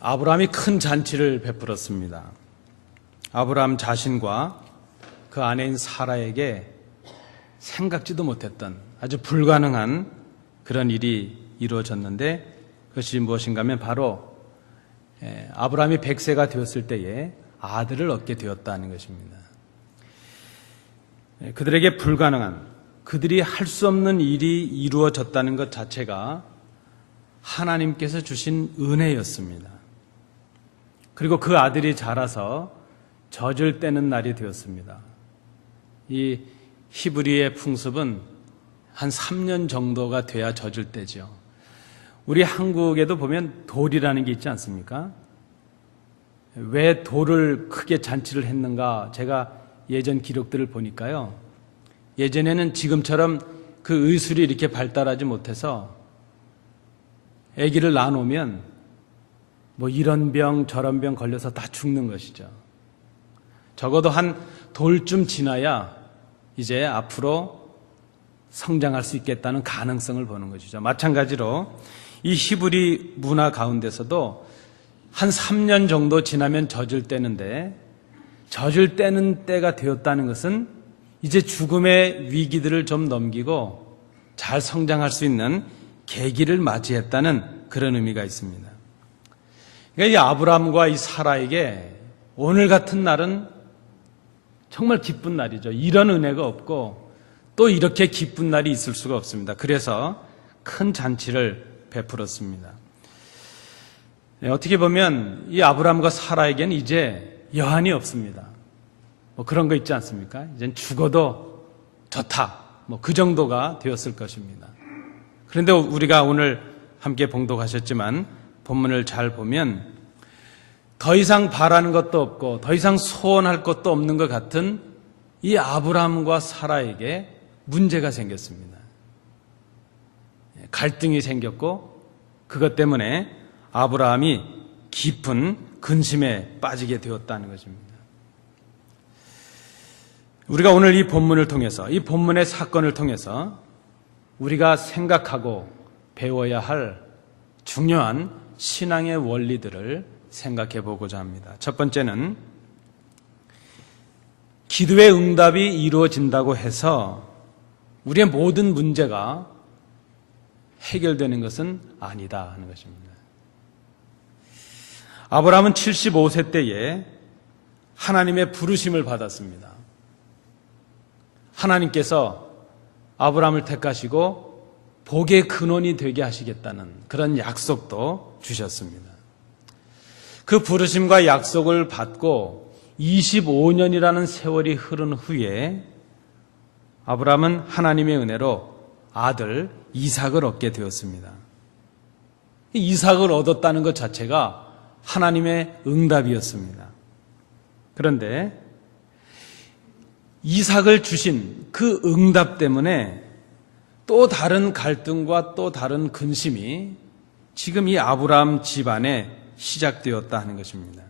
아브라함이 큰 잔치를 베풀었습니다. 아브라함 자신과 그 아내인 사라에게 생각지도 못했던 아주 불가능한 그런 일이 이루어졌는데, 그것이 무엇인가 하면 바로 아브라함이 100세가 되었을 때에 아들을 얻게 되었다는 것입니다. 그들에게 불가능한, 그들이 할 수 없는 일이 이루어졌다는 것 자체가 하나님께서 주신 은혜였습니다. 그리고 그 아들이 자라서 젖을 떼는 날이 되었습니다. 이 히브리의 풍습은 한 3년 정도가 돼야 젖을 떼죠. 우리 한국에도 보면 돌이라는 게 있지 않습니까? 왜 돌을 크게 잔치를 했는가, 제가 예전 기록들을 보니까요, 예전에는 지금처럼 그 의술이 이렇게 발달하지 못해서 아기를 낳아놓으면 뭐 이런 병 저런 병 걸려서 다 죽는 것이죠. 적어도 한 돌쯤 지나야 이제 앞으로 성장할 수 있겠다는 가능성을 보는 것이죠. 마찬가지로 이 히브리 문화 가운데서도 한 3년 정도 지나면 젖을 떼는데, 젖을 떼는 때가 되었다는 것은 이제 죽음의 위기들을 좀 넘기고 잘 성장할 수 있는 계기를 맞이했다는 그런 의미가 있습니다. 그러니까 이 아브라함과 이 사라에게 오늘 같은 날은 정말 기쁜 날이죠. 이런 은혜가 없고 또 이렇게 기쁜 날이 있을 수가 없습니다. 그래서 큰 잔치를 베풀었습니다. 어떻게 보면 이 아브라함과 사라에게는 이제 여한이 없습니다. 뭐 그런 거 있지 않습니까? 이젠 죽어도 좋다, 뭐 그 정도가 되었을 것입니다. 그런데 우리가 오늘 함께 봉독하셨지만 본문을 잘 보면 더 이상 바라는 것도 없고 더 이상 소원할 것도 없는 것 같은 이 아브라함과 사라에게 문제가 생겼습니다. 갈등이 생겼고 그것 때문에 아브라함이 깊은 근심에 빠지게 되었다는 것입니다. 우리가 오늘 이 본문을 통해서, 이 본문의 사건을 통해서 우리가 생각하고 배워야 할 중요한 신앙의 원리들을 생각해 보고자 합니다. 첫 번째는 기도의 응답이 이루어진다고 해서 우리의 모든 문제가 해결되는 것은 아니다 하는 것입니다. 아브라함은 75세 때에 하나님의 부르심을 받았습니다. 하나님께서 아브라함을 택하시고 복의 근원이 되게 하시겠다는 그런 약속도 주셨습니다. 그 부르심과 약속을 받고 25년이라는 세월이 흐른 후에 아브라함은 하나님의 은혜로 아들 이삭을 얻게 되었습니다. 이삭을 얻었다는 것 자체가 하나님의 응답이었습니다. 그런데 이삭을 주신 그 응답 때문에 또 다른 갈등과 또 다른 근심이 지금 이 아브라함 집안에 시작되었다 하는 것입니다.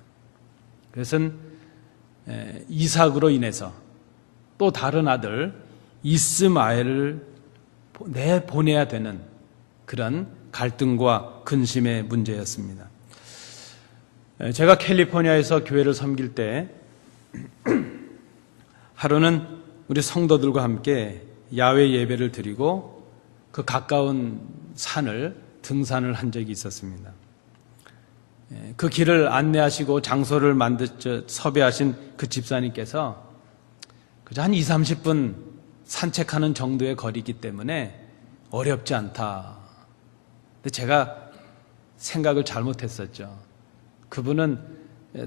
그것은 이삭으로 인해서 또 다른 아들 이스마엘을 내보내야 되는 그런 갈등과 근심의 문제였습니다. 제가 캘리포니아에서 교회를 섬길 때 하루는 우리 성도들과 함께 야외 예배를 드리고 그 가까운 산을 등산을 한 적이 있었습니다. 그 길을 안내하시고 장소를 섭외하신 그 집사님께서 그저 한 20-30분 산책하는 정도의 거리이기 때문에 어렵지 않다. 근데 제가 생각을 잘못했었죠. 그분은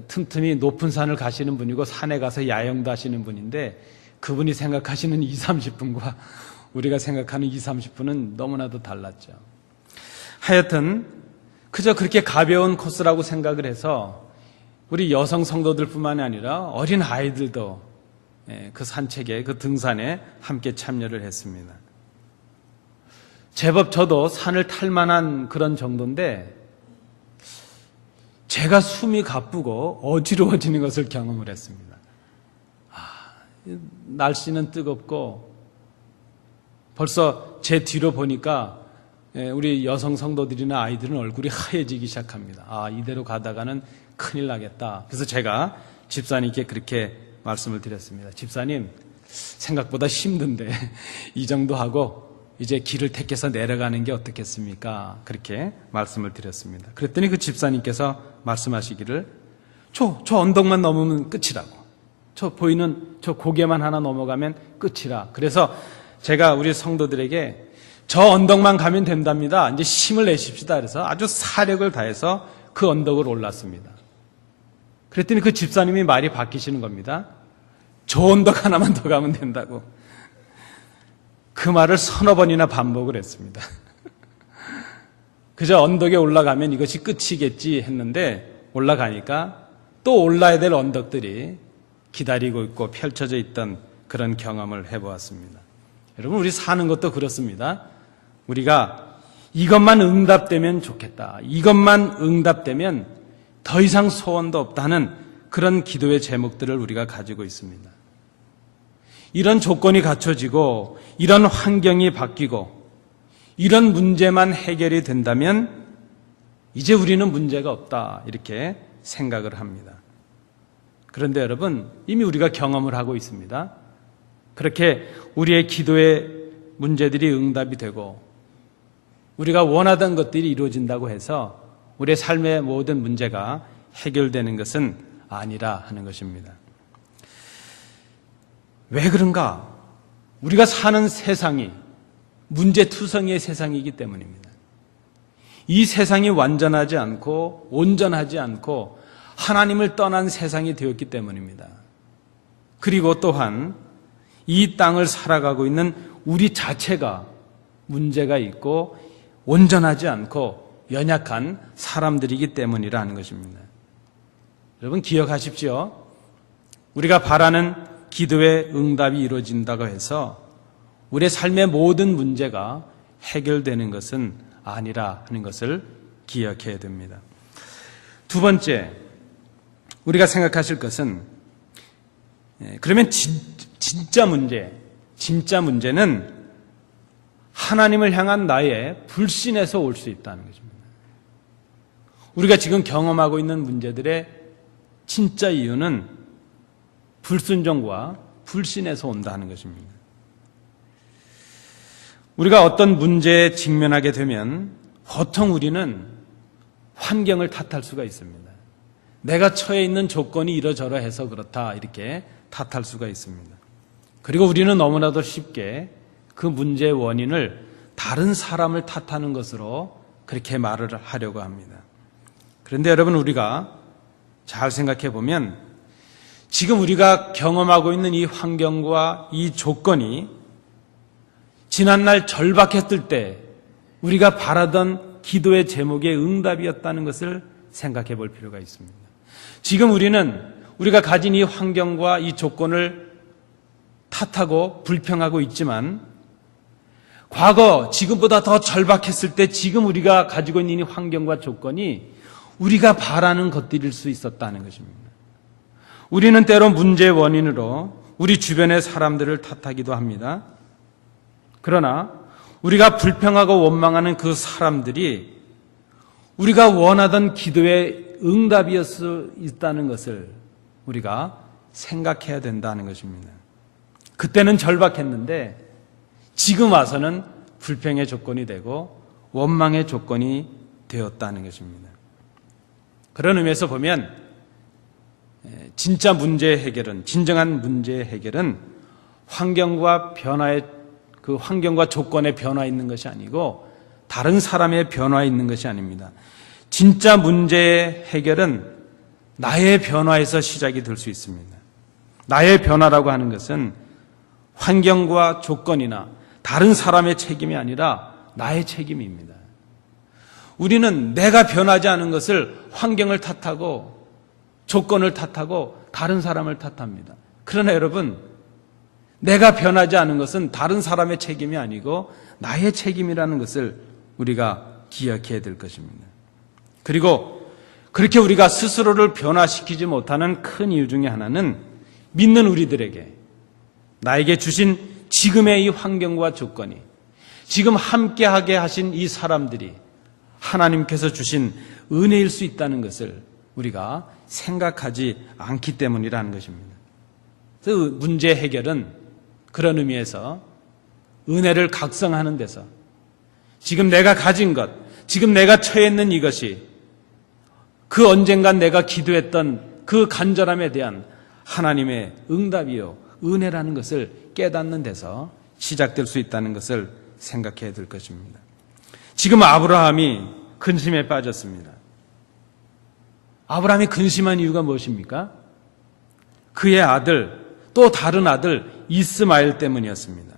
틈틈이 높은 산을 가시는 분이고 산에 가서 야영도 하시는 분인데 그분이 생각하시는 20-30분과 우리가 생각하는 20-30분은 너무나도 달랐죠. 하여튼 그저 그렇게 가벼운 코스라고 생각을 해서 우리 여성 성도들뿐만이 아니라 어린 아이들도 그 산책에, 그 등산에 함께 참여를 했습니다. 제법 저도 산을 탈 만한 그런 정도인데 제가 숨이 가쁘고 어지러워지는 것을 경험을 했습니다. 날씨는 뜨겁고 벌써 제 뒤로 보니까 우리 여성 성도들이나 아이들은 얼굴이 하얘지기 시작합니다. 아, 이대로 가다가는 큰일 나겠다. 그래서 제가 집사님께 그렇게 말씀을 드렸습니다. 집사님, 생각보다 힘든데 이 정도 하고 이제 길을 택해서 내려가는 게 어떻겠습니까? 그렇게 말씀을 드렸습니다. 그랬더니 그 집사님께서 말씀하시기를 저 언덕만 넘으면 끝이라고. 저 보이는 저 고개만 하나 넘어가면 끝이라. 그래서 제가 우리 성도들에게 저 언덕만 가면 된답니다. 이제 힘을 내십시다. 그래서 아주 사력을 다해서 그 언덕을 올랐습니다. 그랬더니 그 집사님이 말이 바뀌시는 겁니다. 저 언덕 하나만 더 가면 된다고. 그 말을 서너 번이나 반복을 했습니다. 그저 언덕에 올라가면 이것이 끝이겠지 했는데 올라가니까 또 올라야 될 언덕들이 기다리고 있고 펼쳐져 있던 그런 경험을 해보았습니다. 여러분, 우리 사는 것도 그렇습니다. 우리가 이것만 응답되면 좋겠다. 이것만 응답되면 더 이상 소원도 없다는 그런 기도의 제목들을 우리가 가지고 있습니다. 이런 조건이 갖춰지고 이런 환경이 바뀌고 이런 문제만 해결이 된다면 이제 우리는 문제가 없다, 이렇게 생각을 합니다. 그런데 여러분, 이미 우리가 경험을 하고 있습니다. 그렇게 우리의 기도의 문제들이 응답이 되고 우리가 원하던 것들이 이루어진다고 해서 우리의 삶의 모든 문제가 해결되는 것은 아니라 하는 것입니다. 왜 그런가? 우리가 사는 세상이 문제투성이의 세상이기 때문입니다. 이 세상이 완전하지 않고 온전하지 않고 하나님을 떠난 세상이 되었기 때문입니다. 그리고 또한 이 땅을 살아가고 있는 우리 자체가 문제가 있고 온전하지 않고 연약한 사람들이기 때문이라는 것입니다. 여러분, 기억하십시오. 우리가 바라는 기도의 응답이 이루어진다고 해서 우리의 삶의 모든 문제가 해결되는 것은 아니라 하는 것을 기억해야 됩니다. 두 번째, 우리가 생각하실 것은 그러면 진짜 문제는 하나님을 향한 나의 불신에서 올 수 있다는 것입니다. 우리가 지금 경험하고 있는 문제들의 진짜 이유는 불순종과 불신에서 온다는 것입니다. 우리가 어떤 문제에 직면하게 되면 보통 우리는 환경을 탓할 수가 있습니다. 내가 처해 있는 조건이 이러저러 해서 그렇다, 이렇게 탓할 수가 있습니다. 그리고 우리는 너무나도 쉽게 그 문제의 원인을 다른 사람을 탓하는 것으로 그렇게 말을 하려고 합니다. 그런데 여러분, 우리가 잘 생각해 보면 지금 우리가 경험하고 있는 이 환경과 이 조건이 지난날 절박했을 때 우리가 바라던 기도의 제목의 응답이었다는 것을 생각해 볼 필요가 있습니다. 지금 우리가 가진 이 환경과 이 조건을 탓하고 불평하고 있지만 과거 지금보다 더 절박했을 때 지금 우리가 가지고 있는 이 환경과 조건이 우리가 바라는 것들일 수 있었다는 것입니다. 우리는 때로 문제의 원인으로 우리 주변의 사람들을 탓하기도 합니다. 그러나 우리가 불평하고 원망하는 그 사람들이 우리가 원하던 기도의 응답이었을 수 있다는 것을 우리가 생각해야 된다는 것입니다. 그때는 절박했는데 지금 와서는 불평의 조건이 되고 원망의 조건이 되었다는 것입니다. 그런 의미에서 보면 진짜 문제의 해결은, 진정한 문제의 해결은 환경과 조건의 변화에 있는 것이 아니고 다른 사람의 변화에 있는 것이 아닙니다. 진짜 문제의 해결은 나의 변화에서 시작이 될 수 있습니다. 나의 변화라고 하는 것은 환경과 조건이나 다른 사람의 책임이 아니라 나의 책임입니다. 우리는 내가 변하지 않은 것을 환경을 탓하고 조건을 탓하고 다른 사람을 탓합니다. 그러나 여러분, 내가 변하지 않은 것은 다른 사람의 책임이 아니고 나의 책임이라는 것을 우리가 기억해야 될 것입니다. 그리고 그렇게 우리가 스스로를 변화시키지 못하는 큰 이유 중에 하나는 믿는 우리들에게 나에게 주신 지금의 이 환경과 조건이 지금 함께하게 하신 이 사람들이 하나님께서 주신 은혜일 수 있다는 것을 우리가 생각하지 않기 때문이라는 것입니다. 그래서 문제 해결은 그런 의미에서 은혜를 각성하는 데서 지금 내가 가진 것, 지금 내가 처해 있는 이것이 그 언젠간 내가 기도했던 그 간절함에 대한 하나님의 응답이요, 은혜라는 것을 깨닫는 데서 시작될 수 있다는 것을 생각해야 될 것입니다. 지금 아브라함이 근심에 빠졌습니다. 아브라함이 근심한 이유가 무엇입니까? 그의 아들, 또 다른 아들 이스마엘 때문이었습니다.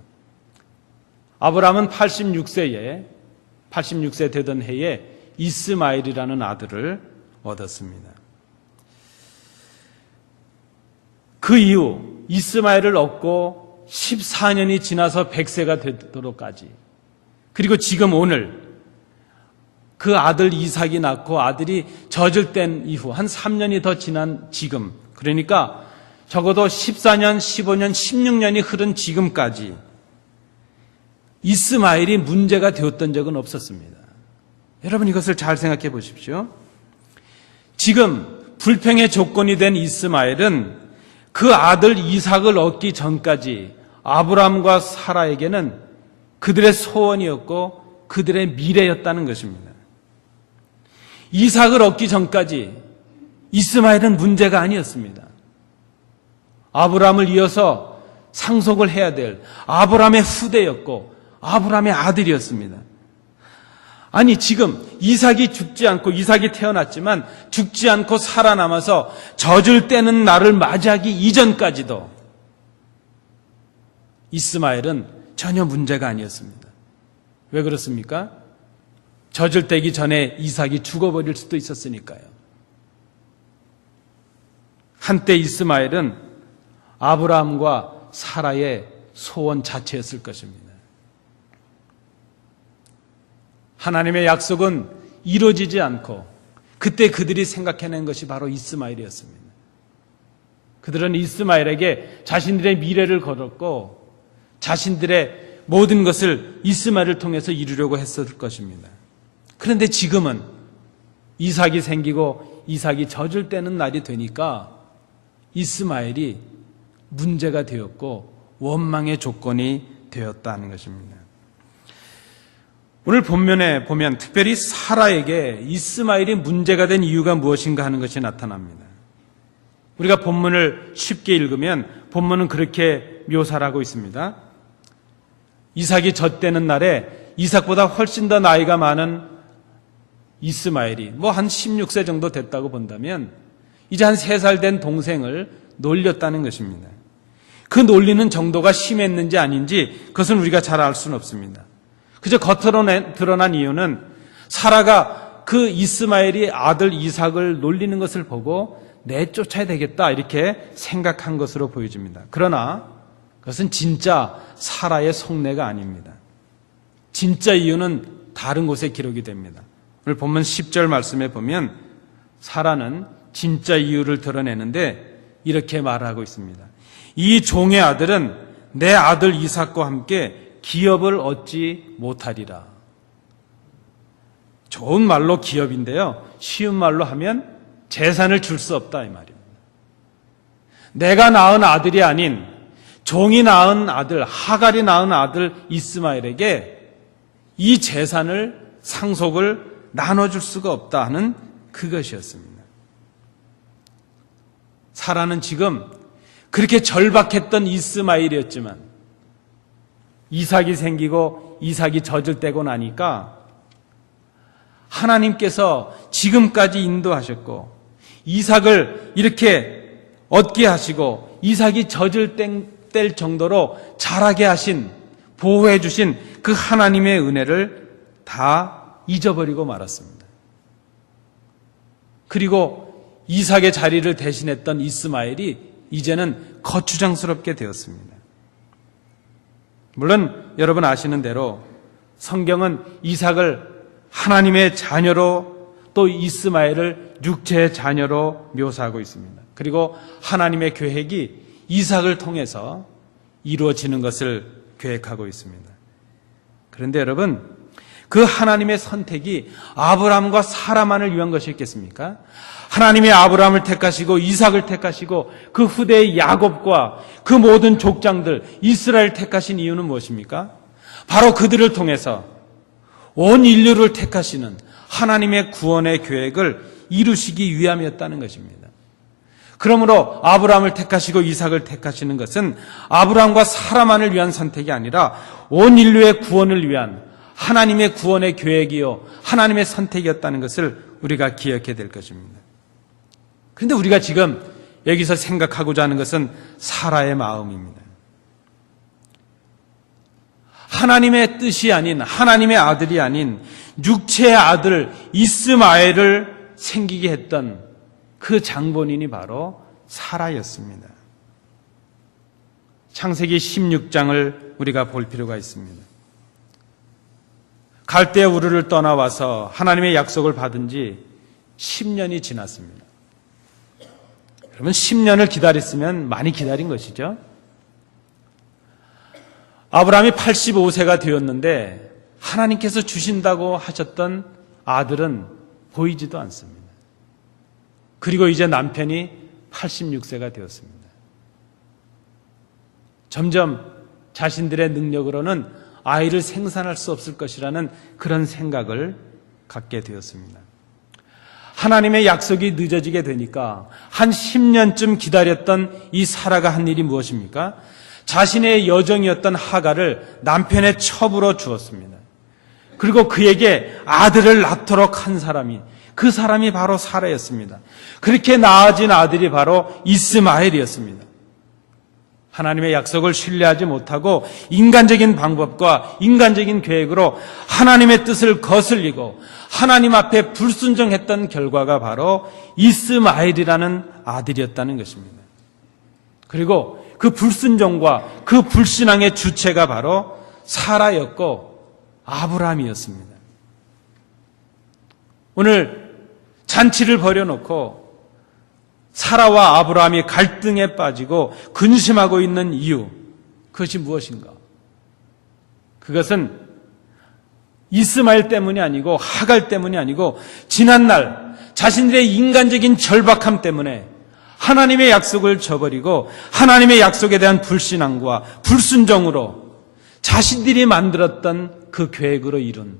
아브라함은 86세 되던 해에 이스마엘이라는 아들을 얻었습니다. 그 이후 이스마엘을 얻고 14년이 지나서 100세가 되도록까지, 그리고 지금 오늘 그 아들 이삭이 낳고 아들이 젖을 이후 한 3년이 더 지난 지금, 그러니까 적어도 14년, 15년, 16년이 흐른 지금까지 이스마엘이 문제가 되었던 적은 없었습니다. 여러분 이것을 잘 생각해 보십시오. 지금 불평의 조건이 된 이스마엘은 그 아들 이삭을 얻기 전까지 아브라함과 사라에게는 그들의 소원이었고 그들의 미래였다는 것입니다. 이삭을 얻기 전까지 이스마엘은 문제가 아니었습니다. 아브라함을 이어서 상속을 해야 될 아브라함의 후대였고 아브라함의 아들이었습니다. 아니 지금 이삭이 죽지 않고, 이삭이 태어났지만 죽지 않고 살아남아서 젖을 떼는 날을 맞이하기 이전까지도 이스마엘은 전혀 문제가 아니었습니다. 왜 그렇습니까? 젖을 떼기 전에 이삭이 죽어버릴 수도 있었으니까요. 한때 이스마엘은 아브라함과 사라의 소원 자체였을 것입니다. 하나님의 약속은 이루어지지 않고 그때 그들이 생각해낸 것이 바로 이스마엘이었습니다. 그들은 이스마엘에게 자신들의 미래를 걸었고 자신들의 모든 것을 이스마엘을 통해서 이루려고 했을 것입니다. 그런데 지금은 이삭이 생기고 이삭이 젖을 떼는 날이 되니까 이스마엘이 문제가 되었고 원망의 조건이 되었다는 것입니다. 오늘 본문에 보면 특별히 사라에게 이스마엘이 문제가 된 이유가 무엇인가 하는 것이 나타납니다. 우리가 본문을 쉽게 읽으면 본문은 그렇게 묘사를 하고 있습니다. 이삭이 젖대는 날에 이삭보다 훨씬 더 나이가 많은 이스마엘이 한 16세 정도 됐다고 본다면 이제 한 3살 된 동생을 놀렸다는 것입니다. 그 놀리는 정도가 심했는지 아닌지 그것은 우리가 잘 알 수는 없습니다. 그저 겉으로 드러난 이유는 사라가 그 이스마엘이 아들 이삭을 놀리는 것을 보고 내쫓아야 되겠다 이렇게 생각한 것으로 보여집니다. 그러나 그것은 진짜 사라의 속내가 아닙니다. 진짜 이유는 다른 곳에 기록이 됩니다. 오늘 본문 10절 말씀에 보면 사라는 진짜 이유를 드러내는데 이렇게 말하고 있습니다. 이 종의 아들은 내 아들 이삭과 함께 기업을 얻지 못하리라. 좋은 말로 기업인데요, 쉬운 말로 하면 재산을 줄 수 없다 이 말입니다. 내가 낳은 아들이 아닌 종이 낳은 아들, 하갈이 낳은 아들 이스마엘에게 이 재산을, 상속을 나눠줄 수가 없다 하는 그것이었습니다. 사라는 지금 그렇게 절박했던 이스마엘이었지만 이삭이 생기고 이삭이 젖을 떼고 나니까 하나님께서 지금까지 인도하셨고 이삭을 이렇게 얻게 하시고 이삭이 젖을 뗄 정도로 자라게 하신, 보호해 주신 그 하나님의 은혜를 다 잊어버리고 말았습니다. 그리고 이삭의 자리를 대신했던 이스마엘이 이제는 거추장스럽게 되었습니다. 물론 여러분 아시는 대로 성경은 이삭을 하나님의 자녀로, 또 이스마엘을 육체의 자녀로 묘사하고 있습니다. 그리고 하나님의 계획이 이삭을 통해서 이루어지는 것을 계획하고 있습니다. 그런데 여러분, 그 하나님의 선택이 아브라함과 사라만을 위한 것이었겠습니까? 하나님의 아브라함을 택하시고 이삭을 택하시고 그 후대의 야곱과 그 모든 족장들 이스라엘 택하신 이유는 무엇입니까? 바로 그들을 통해서 온 인류를 택하시는 하나님의 구원의 계획을 이루시기 위함이었다는 것입니다. 그러므로 아브라함을 택하시고 이삭을 택하시는 것은 아브라함과 사라만을 위한 선택이 아니라 온 인류의 구원을 위한 하나님의 구원의 계획이요 하나님의 선택이었다는 것을 우리가 기억해야 될 것입니다. 그런데 우리가 지금 여기서 생각하고자 하는 것은 사라의 마음입니다. 하나님의 뜻이 아닌, 하나님의 아들이 아닌 육체의 아들 이스마엘을 생기게 했던 그 장본인이 바로 사라였습니다. 창세기 16장을 우리가 볼 필요가 있습니다. 갈대 우르를 떠나와서 하나님의 약속을 받은 지 10년이 지났습니다. 그러면 10년을 기다렸으면 많이 기다린 것이죠. 아브라함이 85세가 되었는데 하나님께서 주신다고 하셨던 아들은 보이지도 않습니다. 그리고 이제 남편이 86세가 되었습니다. 점점 자신들의 능력으로는 아이를 생산할 수 없을 것이라는 그런 생각을 갖게 되었습니다. 하나님의 약속이 늦어지게 되니까 한 10년쯤 기다렸던 이 사라가 한 일이 무엇입니까? 자신의 여종이었던 하갈을 남편의 첩으로 주었습니다. 그리고 그에게 아들을 낳도록 한 사람이, 그 사람이 바로 사라였습니다. 그렇게 낳아진 아들이 바로 이스마엘이었습니다. 하나님의 약속을 신뢰하지 못하고 인간적인 방법과 인간적인 계획으로 하나님의 뜻을 거슬리고 하나님 앞에 불순종했던 결과가 바로 이스마엘이라는 아들이었다는 것입니다. 그리고 그 불순종과 그 불신앙의 주체가 바로 사라였고 아브라함이었습니다. 오늘 잔치를 벌여놓고 사라와 아브라함이 갈등에 빠지고 근심하고 있는 이유, 그것이 무엇인가? 그것은 이스마엘 때문이 아니고 하갈 때문이 아니고 지난날 자신들의 인간적인 절박함 때문에 하나님의 약속을 저버리고 하나님의 약속에 대한 불신앙과 불순종으로 자신들이 만들었던 그 계획으로 이룬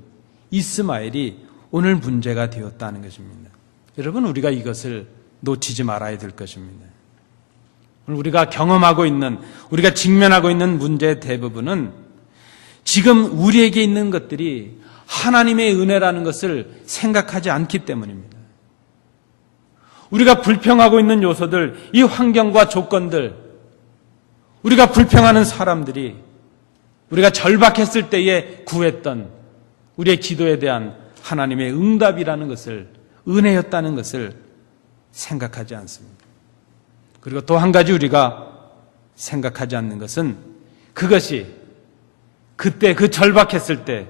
이스마엘이 오늘 문제가 되었다는 것입니다. 여러분, 우리가 이것을 놓치지 말아야 될 것입니다. 우리가 경험하고 있는, 우리가 직면하고 있는 문제의 대부분은 지금 우리에게 있는 것들이 하나님의 은혜라는 것을 생각하지 않기 때문입니다. 우리가 불평하고 있는 요소들, 이 환경과 조건들, 우리가 불평하는 사람들이 우리가 절박했을 때에 구했던 우리의 기도에 대한 하나님의 응답이라는 것을, 은혜였다는 것을 생각하지 않습니다. 그리고 또 한 가지 우리가 생각하지 않는 것은 그것이 그때 그 절박했을 때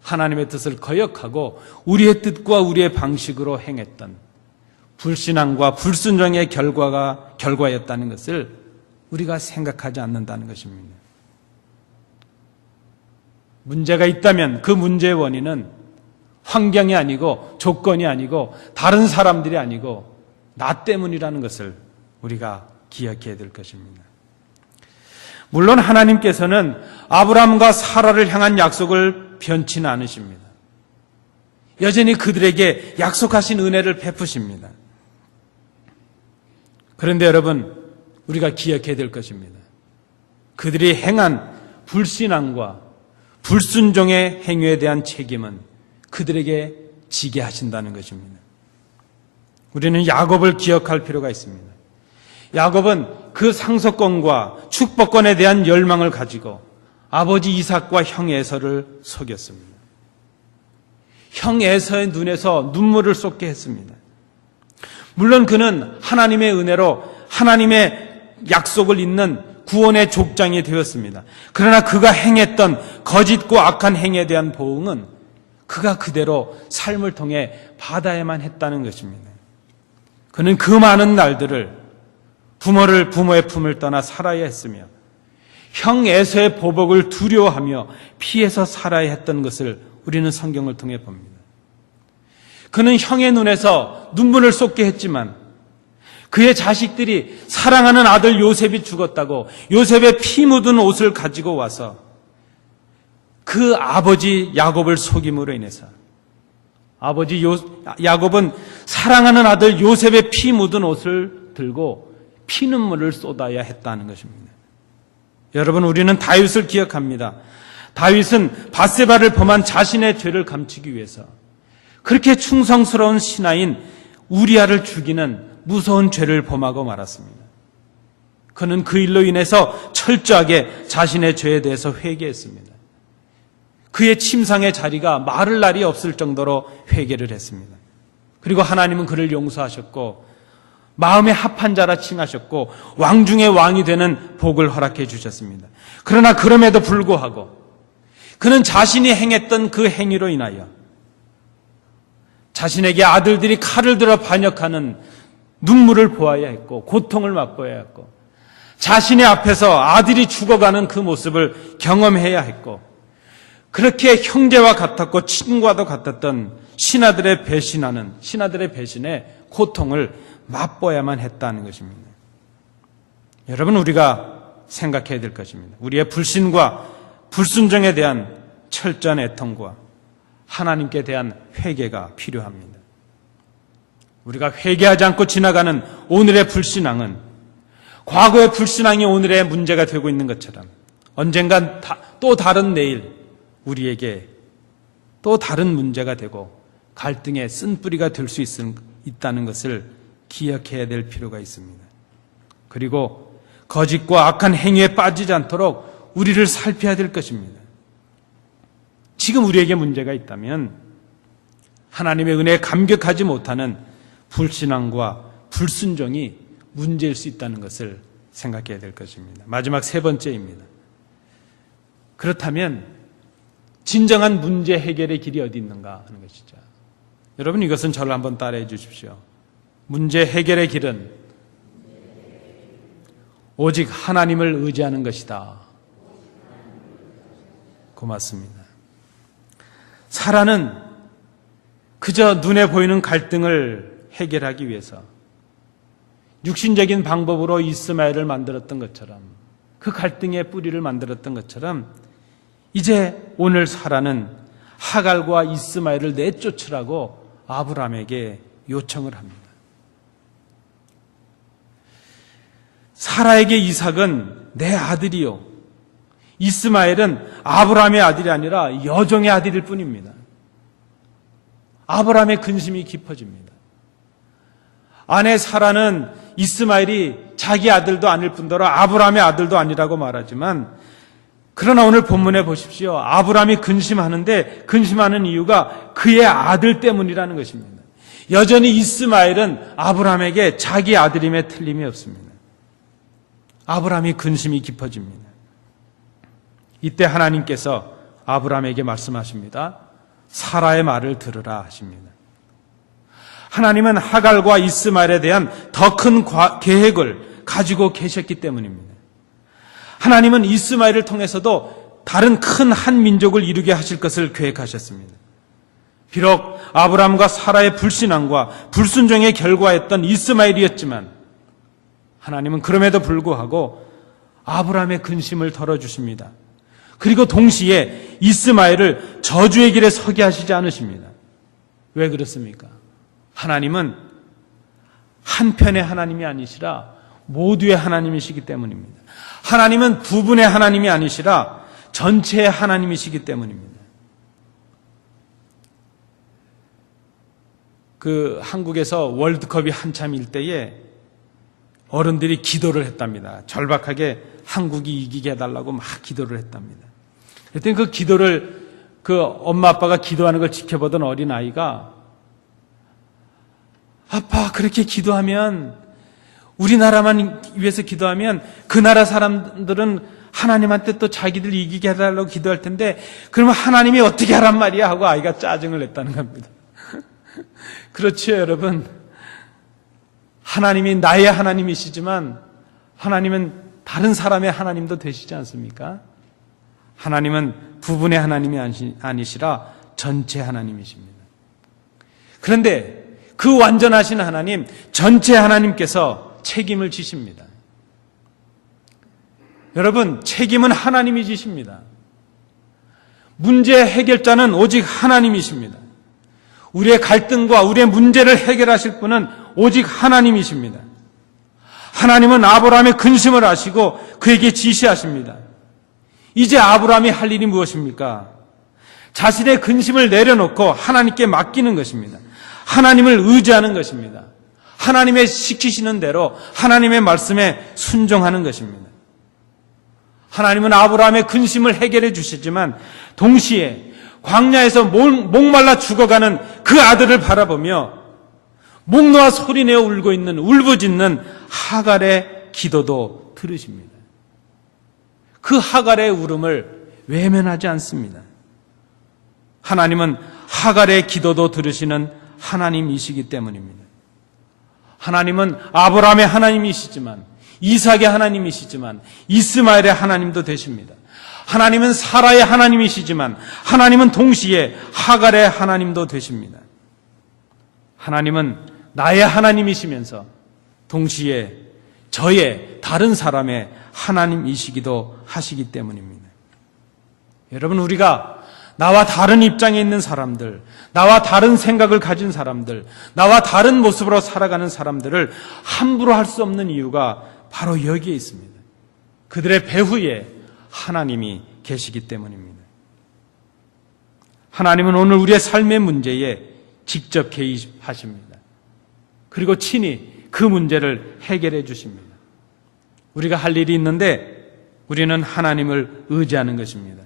하나님의 뜻을 거역하고 우리의 뜻과 우리의 방식으로 행했던 불신앙과 불순종의 결과였다는 것을 우리가 생각하지 않는다는 것입니다. 문제가 있다면 그 문제의 원인은 환경이 아니고 조건이 아니고 다른 사람들이 아니고 나 때문이라는 것을 우리가 기억해야 될 것입니다. 물론 하나님께서는 아브라함과 사라를 향한 약속을 변치는 않으십니다. 여전히 그들에게 약속하신 은혜를 베푸십니다. 그런데 여러분, 우리가 기억해야 될 것입니다. 그들이 행한 불신앙과 불순종의 행위에 대한 책임은 그들에게 지게 하신다는 것입니다. 우리는 야곱을 기억할 필요가 있습니다. 야곱은 그 상속권과 축복권에 대한 열망을 가지고 아버지 이삭과 형 에서를 속였습니다. 형 에서의 눈에서 눈물을 쏟게 했습니다. 물론 그는 하나님의 은혜로 하나님의 약속을 잇는 구원의 족장이 되었습니다. 그러나 그가 행했던 거짓고 악한 행위에 대한 보응은 그가 그대로 삶을 통해 받아야만 했다는 것입니다. 그는 그 많은 날들을 부모의 품을 떠나 살아야 했으며 형 에서의 보복을 두려워하며 피해서 살아야 했던 것을 우리는 성경을 통해 봅니다. 그는 형의 눈에서 눈물을 쏟게 했지만 그의 자식들이 사랑하는 아들 요셉이 죽었다고 요셉의 피 묻은 옷을 가지고 와서 그 아버지 야곱을 속임으로 인해서 아버지 야곱은 사랑하는 아들 요셉의 피 묻은 옷을 들고 피눈물을 쏟아야 했다는 것입니다. 여러분, 우리는 다윗을 기억합니다. 다윗은 밧세바를 범한 자신의 죄를 감추기 위해서 그렇게 충성스러운 신하인 우리아를 죽이는 무서운 죄를 범하고 말았습니다. 그는 그 일로 인해서 철저하게 자신의 죄에 대해서 회개했습니다. 그의 침상의 자리가 마를 날이 없을 정도로 회개를 했습니다. 그리고 하나님은 그를 용서하셨고 마음에 합한 자라 칭하셨고 왕 중의 왕이 되는 복을 허락해 주셨습니다. 그러나 그럼에도 불구하고 그는 자신이 행했던 그 행위로 인하여 자신에게 아들들이 칼을 들어 반역하는 눈물을 보아야 했고 고통을 맛보아야 했고 자신의 앞에서 아들이 죽어가는 그 모습을 경험해야 했고 그렇게 형제와 같았고 친구와도 같았던 신하들의 배신의 고통을 맛보아야만 했다는 것입니다. 여러분, 우리가 생각해야 될 것입니다. 우리의 불신과 불순종에 대한 철저한 애통과 하나님께 대한 회개가 필요합니다. 우리가 회개하지 않고 지나가는 오늘의 불신앙은 과거의 불신앙이 오늘의 문제가 되고 있는 것처럼 언젠간 또 다른 내일 우리에게 또 다른 문제가 되고 갈등의 쓴뿌리가 될 수 있다는 것을 기억해야 될 필요가 있습니다. 그리고 거짓과 악한 행위에 빠지지 않도록 우리를 살펴야 될 것입니다. 지금 우리에게 문제가 있다면 하나님의 은혜에 감격하지 못하는 불신앙과 불순종이 문제일 수 있다는 것을 생각해야 될 것입니다. 마지막 세 번째입니다. 그렇다면 진정한 문제 해결의 길이 어디 있는가 하는 것이죠. 여러분, 이것은 저를 한번 따라해 주십시오. 문제 해결의 길은 오직 하나님을 의지하는 것이다. 고맙습니다. 사라는 그저 눈에 보이는 갈등을 해결하기 위해서 육신적인 방법으로 이스마엘을 만들었던 것처럼 그 갈등의 뿌리를 만들었던 것처럼 이제 오늘 사라는 하갈과 이스마엘을 내쫓으라고 아브라함에게 요청을 합니다. 사라에게 이삭은 내 아들이요, 이스마엘은 아브라함의 아들이 아니라 여종의 아들일 뿐입니다. 아브라함의 근심이 깊어집니다. 아내 사라는 이스마엘이 자기 아들도 아닐 뿐더러 아브라함의 아들도 아니라고 말하지만 그러나 오늘 본문에 보십시오. 아브라함이 근심하는데 근심하는 이유가 그의 아들 때문이라는 것입니다. 여전히 이스마엘은 아브라함에게 자기 아들임에 틀림이 없습니다. 아브라함이 근심이 깊어집니다. 이때 하나님께서 아브라함에게 말씀하십니다. 사라의 말을 들으라 하십니다. 하나님은 하갈과 이스마엘에 대한 더 큰 계획을 가지고 계셨기 때문입니다. 하나님은 이스마엘을 통해서도 다른 큰 한 민족을 이루게 하실 것을 계획하셨습니다. 비록 아브라함과 사라의 불신앙과 불순종의 결과였던 이스마엘이었지만 하나님은 그럼에도 불구하고 아브라함의 근심을 덜어주십니다. 그리고 동시에 이스마엘을 저주의 길에 서게 하시지 않으십니다. 왜 그렇습니까? 하나님은 한편의 하나님이 아니시라 모두의 하나님이시기 때문입니다. 하나님은 부분의 하나님이 아니시라 전체의 하나님이시기 때문입니다. 그 한국에서 월드컵이 한참일 때에 어른들이 기도를 했답니다. 절박하게 한국이 이기게 해달라고 막 기도를 했답니다. 그랬더니 그 기도를 그 엄마 아빠가 기도하는 걸 지켜보던 어린아이가 아빠 그렇게 기도하면 우리나라만 위해서 기도하면 그 나라 사람들은 하나님한테 또 자기들 이기게 해달라고 기도할 텐데 그러면 하나님이 어떻게 하란 말이야 하고 아이가 짜증을 냈다는 겁니다. 그렇죠 여러분. 하나님이 나의 하나님이시지만 하나님은 다른 사람의 하나님도 되시지 않습니까? 하나님은 부분의 하나님이 아니시라 전체 하나님이십니다. 그런데 그 완전하신 하나님, 전체 하나님께서 책임을 지십니다. 여러분, 책임은 하나님이 지십니다. 문제 해결자는 오직 하나님이십니다. 우리의 갈등과 우리의 문제를 해결하실 분은 오직 하나님이십니다. 하나님은 아브라함의 근심을 아시고 그에게 지시하십니다. 이제 아브라함이 할 일이 무엇입니까? 자신의 근심을 내려놓고 하나님께 맡기는 것입니다. 하나님을 의지하는 것입니다. 하나님의 시키시는 대로 하나님의 말씀에 순종하는 것입니다. 하나님은 아브라함의 근심을 해결해 주시지만 동시에 광야에서 목말라 죽어가는 그 아들을 바라보며 목 놓아 소리내어 울고 있는 울부짖는 하갈의 기도도 들으십니다. 그 하갈의 울음을 외면하지 않습니다. 하나님은 하갈의 기도도 들으시는 하나님이시기 때문입니다. 하나님은 아브라함의 하나님이시지만 이삭의 하나님이시지만 이스마엘의 하나님도 되십니다. 하나님은 사라의 하나님이시지만 하나님은 동시에 하갈의 하나님도 되십니다. 하나님은 나의 하나님이시면서 동시에 저의 다른 사람의 하나님이시기도 하시기 때문입니다. 여러분, 우리가 나와 다른 입장에 있는 사람들, 나와 다른 생각을 가진 사람들, 나와 다른 모습으로 살아가는 사람들을 함부로 할 수 없는 이유가 바로 여기에 있습니다. 그들의 배후에 하나님이 계시기 때문입니다. 하나님은 오늘 우리의 삶의 문제에 직접 개입하십니다. 그리고 친히 그 문제를 해결해 주십니다. 우리가 할 일이 있는데 우리는 하나님을 의지하는 것입니다.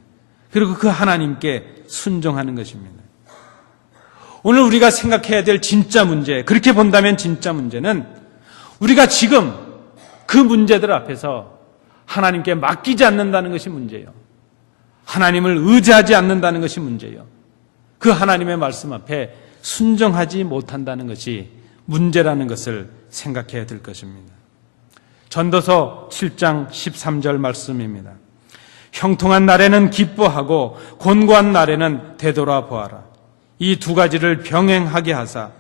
그리고 그 하나님께 순종하는 것입니다. 오늘 우리가 생각해야 될 진짜 문제, 그렇게 본다면 진짜 문제는 우리가 지금 그 문제들 앞에서 하나님께 맡기지 않는다는 것이 문제예요. 하나님을 의지하지 않는다는 것이 문제예요. 그 하나님의 말씀 앞에 순종하지 못한다는 것이 문제라는 것을 생각해야 될 것입니다. 전도서 7장 13절 말씀입니다. 형통한 날에는 기뻐하고 곤고한 날에는 되돌아보아라. 이 두 가지를 병행하게 하사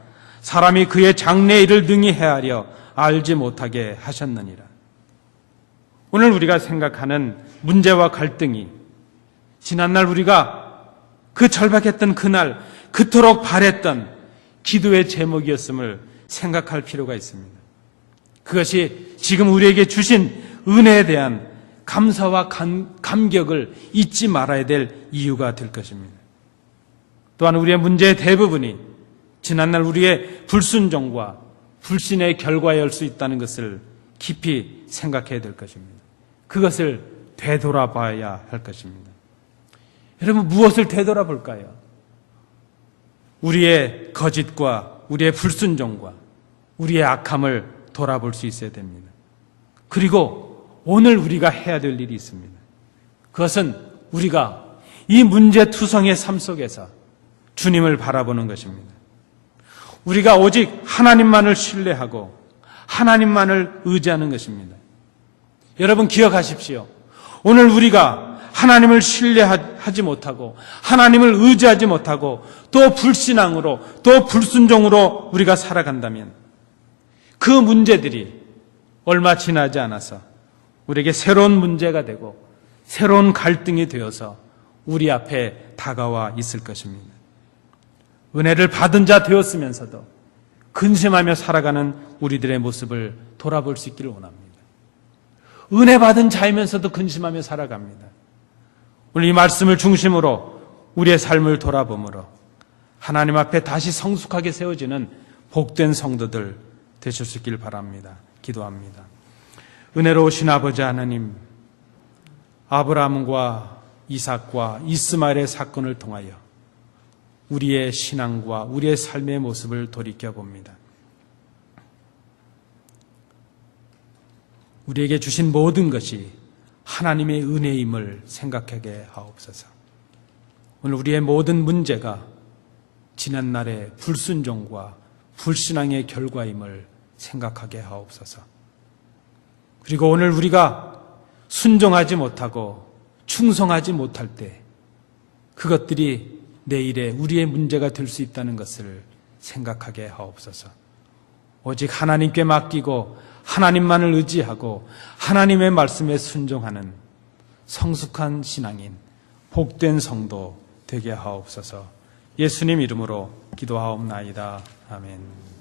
사람이 그의 장래 일을 능히 헤아려 알지 못하게 하셨느니라. 오늘 우리가 생각하는 문제와 갈등이 지난날 우리가 그 절박했던 그날 그토록 바랬던 기도의 제목이었음을 생각할 필요가 있습니다. 그것이 지금 우리에게 주신 은혜에 대한 감사와 감격을 잊지 말아야 될 이유가 될 것입니다. 또한 우리의 문제의 대부분이 지난날 우리의 불순종과 불신의 결과일 수 있다는 것을 깊이 생각해야 될 것입니다. 그것을 되돌아봐야 할 것입니다. 여러분, 무엇을 되돌아볼까요? 우리의 거짓과 우리의 불순종과 우리의 악함을 돌아볼 수 있어야 됩니다. 그리고 오늘 우리가 해야 될 일이 있습니다. 그것은 우리가 이 문제투성의 삶 속에서 주님을 바라보는 것입니다. 우리가 오직 하나님만을 신뢰하고 하나님만을 의지하는 것입니다. 여러분, 기억하십시오. 오늘 우리가 하나님을 신뢰하지 못하고 하나님을 의지하지 못하고 또 불신앙으로 또 불순종으로 우리가 살아간다면 그 문제들이 얼마 지나지 않아서 우리에게 새로운 문제가 되고 새로운 갈등이 되어서 우리 앞에 다가와 있을 것입니다. 은혜를 받은 자 되었으면서도 근심하며 살아가는 우리들의 모습을 돌아볼 수 있기를 원합니다. 은혜 받은 자이면서도 근심하며 살아갑니다. 오늘 이 말씀을 중심으로 우리의 삶을 돌아보므로 하나님 앞에 다시 성숙하게 세워지는 복된 성도들 되실 수 있길 바랍니다. 기도합니다. 은혜로우신 아버지 하나님, 아브라함과 이삭과 이스마엘의 사건을 통하여 우리의 신앙과 우리의 삶의 모습을 돌이켜봅니다. 우리에게 주신 모든 것이 하나님의 은혜임을 생각하게 하옵소서. 오늘 우리의 모든 문제가 지난날의 불순종과 불신앙의 결과임을 생각하게 하옵소서. 그리고 오늘 우리가 순종하지 못하고 충성하지 못할 때 그것들이 내일의 우리의 문제가 될 수 있다는 것을 생각하게 하옵소서. 오직 하나님께 맡기고 하나님만을 의지하고 하나님의 말씀에 순종하는 성숙한 신앙인 복된 성도 되게 하옵소서. 예수님 이름으로 기도하옵나이다. 아멘.